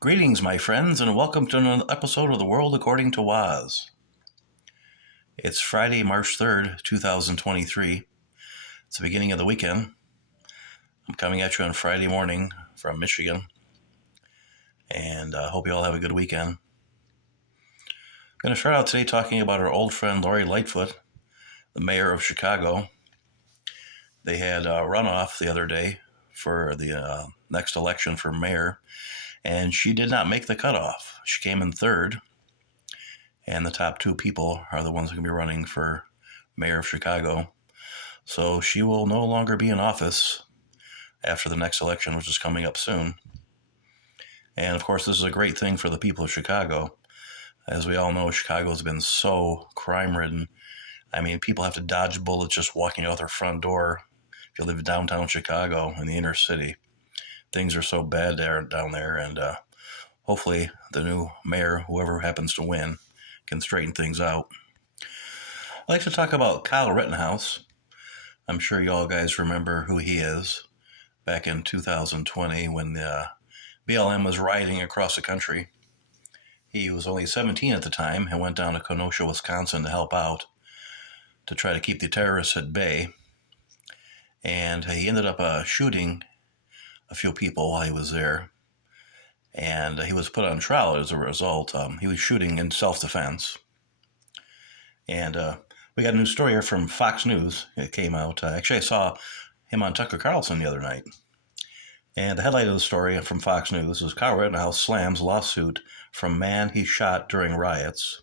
Greetings, my friends, and welcome to another episode of The World According to Waz. It's Friday, March 3rd, 2023. It's the beginning of the weekend. I'm coming at you on Friday morning from Michigan, and I hope you all have a good weekend. I'm going to start out today talking about our old friend Lori Lightfoot, the mayor of Chicago. They had a runoff the other day for the next election for mayor, and she did not make the cutoff. She came in third, and the top two people are the ones who can be running for mayor of Chicago. So she will no longer be in office after the next election, which is coming up soon. And of course, this is a great thing for the people of Chicago. As we all know, Chicago's been so crime-ridden. I mean, people have to dodge bullets just walking out their front door. If you live in downtown Chicago, in the inner city, things are so bad down there, and hopefully the new mayor, whoever happens to win, can straighten things out. I'd like to talk about Kyle Rittenhouse. I'm sure you all guys remember who he is back in 2020 when the BLM was rioting across the country. He was only 17 at the time and went down to Kenosha, Wisconsin to help out, to try to keep the terrorists at bay. And he ended up shooting a few people while he was there. And he was put on trial as a result. He was shooting in self-defense. And we got a new story here from Fox News. It came out. Actually, I saw him on Tucker Carlson the other night. And the headline of the story from Fox News is Kyle Rittenhouse slams lawsuit from man he shot during riots.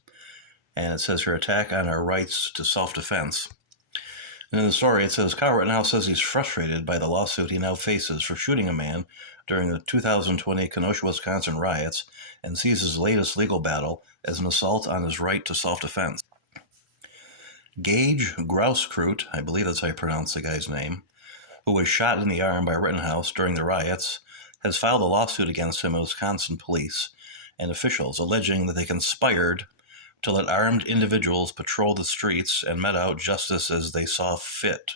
And it says here, attack on our rights to self-defense. And in the story, it says Kyle Rittenhouse says he's frustrated by the lawsuit he now faces for shooting a man during the 2020 Kenosha, Wisconsin riots, and sees his latest legal battle as an assault on his right to self-defense. Gage Grauskreut, I believe that's how you pronounce the guy's name, who was shot in the arm by Rittenhouse during the riots, has filed a lawsuit against him in Wisconsin police and officials, alleging that they conspired to let armed individuals patrol the streets and met out justice as they saw fit.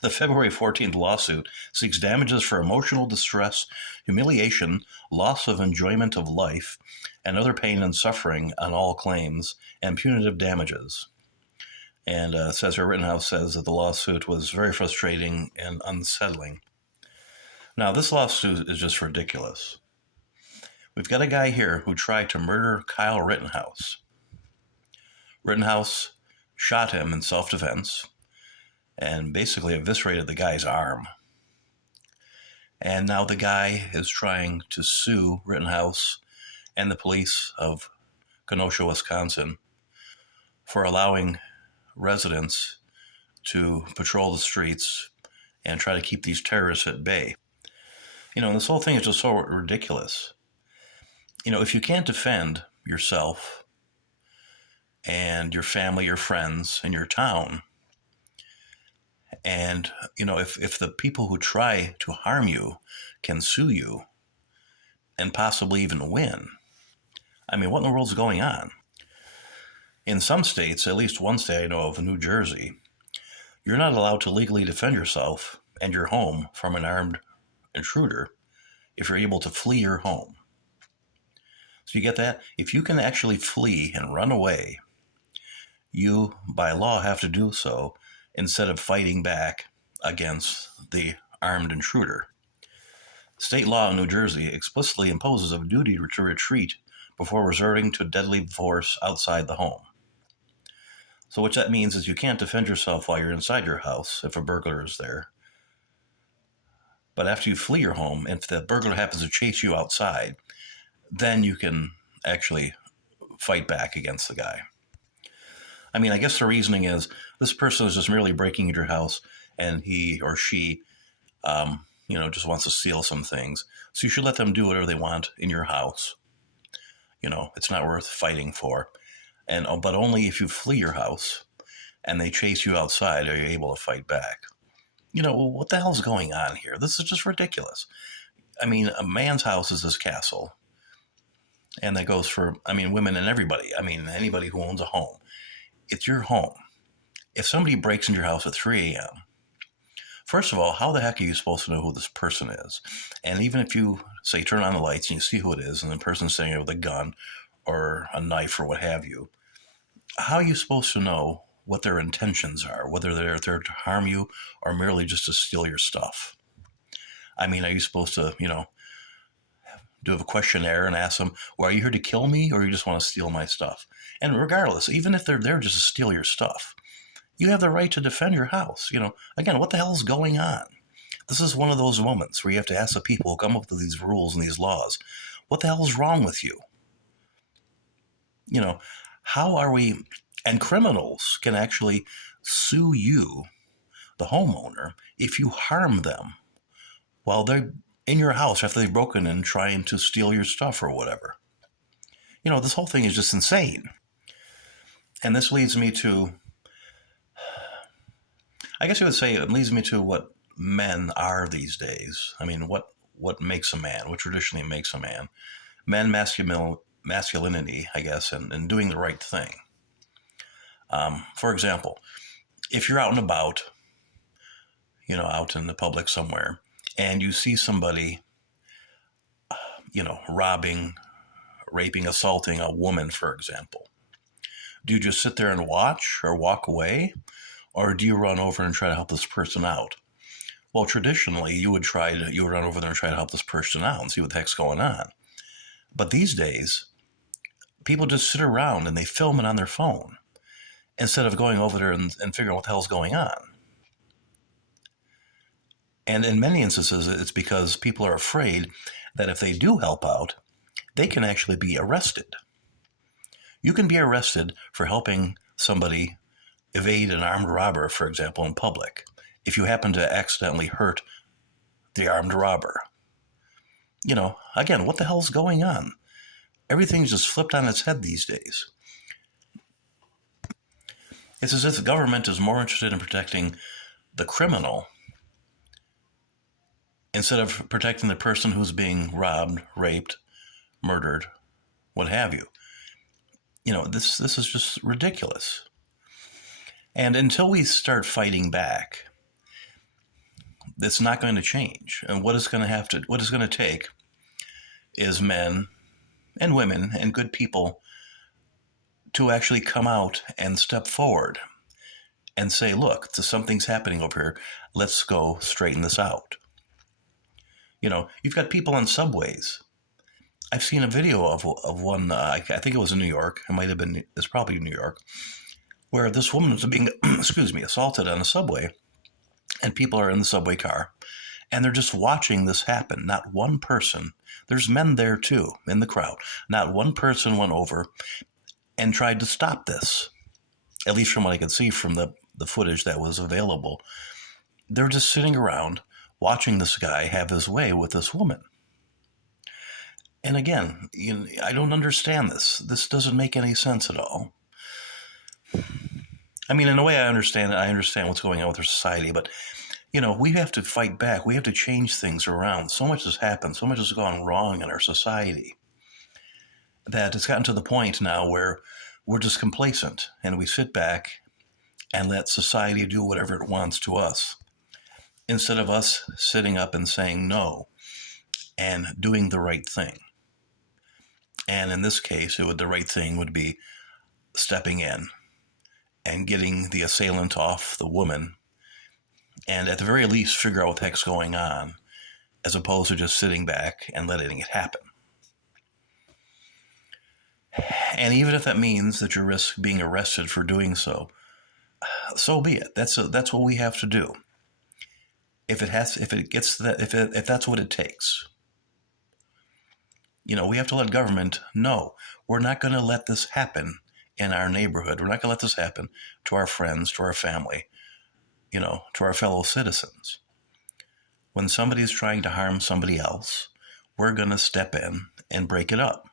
The February 14th lawsuit seeks damages for emotional distress, humiliation, loss of enjoyment of life, and other pain and suffering on all claims, and punitive damages. And it says here, Rittenhouse says that the lawsuit was very frustrating and unsettling. Now, this lawsuit is just ridiculous. We've got a guy here who tried to murder Kyle Rittenhouse. Rittenhouse shot him in self-defense and basically eviscerated the guy's arm. And now the guy is trying to sue Rittenhouse and the police of Kenosha, Wisconsin for allowing residents to patrol the streets and try to keep these terrorists at bay. You know, this whole thing is just so ridiculous. You know, if you can't defend yourself and your family, your friends, and your town, and, you know, if the people who try to harm you can sue you and possibly even win, I mean, what in the world's going on? In some states, at least one state I know of, New Jersey, you're not allowed to legally defend yourself and your home from an armed intruder if you're able to flee your home. So you get that? If you can actually flee and run away, you, by law, have to do so instead of fighting back against the armed intruder. State law in New Jersey explicitly imposes a duty to retreat before resorting to deadly force outside the home. So what that means is you can't defend yourself while you're inside your house if a burglar is there. But after you flee your home, if the burglar happens to chase you outside, then you can actually fight back against the guy. I mean, I guess the reasoning is this person is just merely breaking into your house and he or she, just wants to steal some things. So you should let them do whatever they want in your house. You know, it's not worth fighting for. But only if you flee your house and they chase you outside are you able to fight back. You know, what the hell's going on here? This is just ridiculous. I mean, a man's house is his castle. And that goes for, women and everybody. Anybody who owns a home. It's your home. If somebody breaks into your house at 3 a.m., First of all, how the heck are you supposed to know who this person is? And even if you say turn on the lights and you see who it is, and the person's standing there with a gun or a knife or what have you, how are you supposed to know what their intentions are, whether they're there to harm you or merely just to steal your stuff? I mean, are you supposed to, do a questionnaire and ask them, well, are you here to kill me or you just want to steal my stuff? And regardless, even if they're there just to steal your stuff, you have the right to defend your house. Again, what the hell is going on? This is one of those moments where you have to ask the people who come up with these rules and these laws, what the hell is wrong with you? How are we? And criminals can actually sue you, the homeowner, if you harm them while they're in your house after they've broken in trying to steal your stuff or whatever. This whole thing is just insane. And this leads me to, I guess you would say it leads me to what men are these days. I mean, what makes a man, what traditionally makes a man. Men, masculinity, I guess, and doing the right thing. For example, if you're out and about, out in the public somewhere, and you see somebody, robbing, raping, assaulting a woman, for example, do you just sit there and watch or walk away? Or do you run over and try to help this person out? Well, traditionally, you would run over there and try to help this person out and see what the heck's going on. But these days, people just sit around and they film it on their phone instead of going over there and figuring out what the hell's going on. And in many instances, it's because people are afraid that if they do help out, they can actually be arrested. You can be arrested for helping somebody evade an armed robber, for example, in public, if you happen to accidentally hurt the armed robber. Again, what the hell's going on? Everything's just flipped on its head these days. It's as if the government is more interested in protecting the criminal instead of protecting the person who's being robbed, raped, murdered, what have you. This is just ridiculous. And until we start fighting back, it's not going to change. And what it's going to take is men and women and good people to actually come out and step forward and say, look, something's happening over here. Let's go straighten this out. You've got people on subways. I've seen a video of one, I think it was in New York. It's probably New York, where this woman was being, assaulted on a subway, and people are in the subway car, and they're just watching this happen. Not one person, there's men there too, in the crowd. Not one person went over and tried to stop this, at least from what I could see from the footage that was available. They're just sitting around watching this guy have his way with this woman. And again, I don't understand this. This doesn't make any sense at all. I mean, in a way, I understand it. I understand what's going on with our society, but we have to fight back. We have to change things around. So much has happened. So much has gone wrong in our society that it's gotten to the point now where we're just complacent and we sit back and let society do whatever it wants to us instead of us sitting up and saying no and doing the right thing. And in this case, the right thing would be stepping in and getting the assailant off the woman, and at the very least figure out what the heck's going on, as opposed to just sitting back and letting it happen. And even if that means that you risk being arrested for doing so, so be it. That's what we have to do. If that's what it takes. We have to let government know we're not going to let this happen in our neighborhood. We're not going to let this happen to our friends, to our family, to our fellow citizens. When somebody's trying to harm somebody else, we're going to step in and break it up.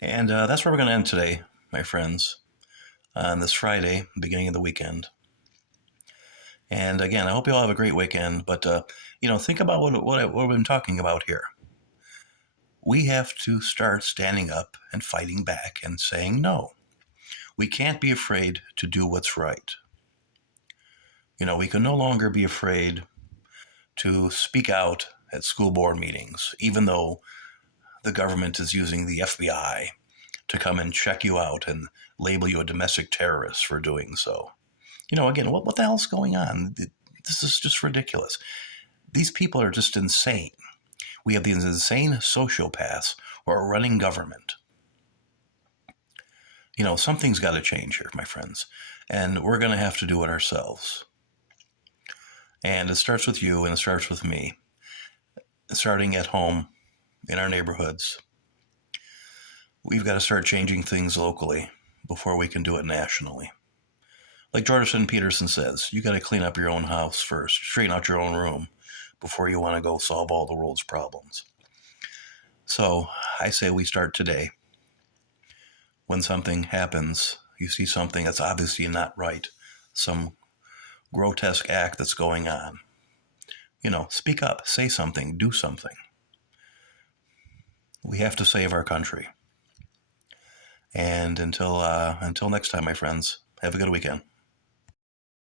And that's where we're going to end today, my friends, on this Friday, beginning of the weekend. And again, I hope you all have a great weekend. But, think about what we've been talking about here. We have to start standing up and fighting back and saying no. We can't be afraid to do what's right. We can no longer be afraid to speak out at school board meetings, even though the government is using the FBI to come and check you out and label you a domestic terrorist for doing so. Again, what the hell's going on? This is just ridiculous. These people are just insane. We have these insane sociopaths who are running government. Something's got to change here, my friends, and we're going to have to do it ourselves. And it starts with you, and it starts with me, starting at home, in our neighborhoods. We've got to start changing things locally before we can do it nationally. Like Jordan Peterson says, you got to clean up your own house first, straighten out your own room before you want to go solve all the world's problems. So I say we start today. When something happens, you see something that's obviously not right, some grotesque act that's going on. Speak up, say something, do something. We have to save our country. And until next time, my friends, have a good weekend.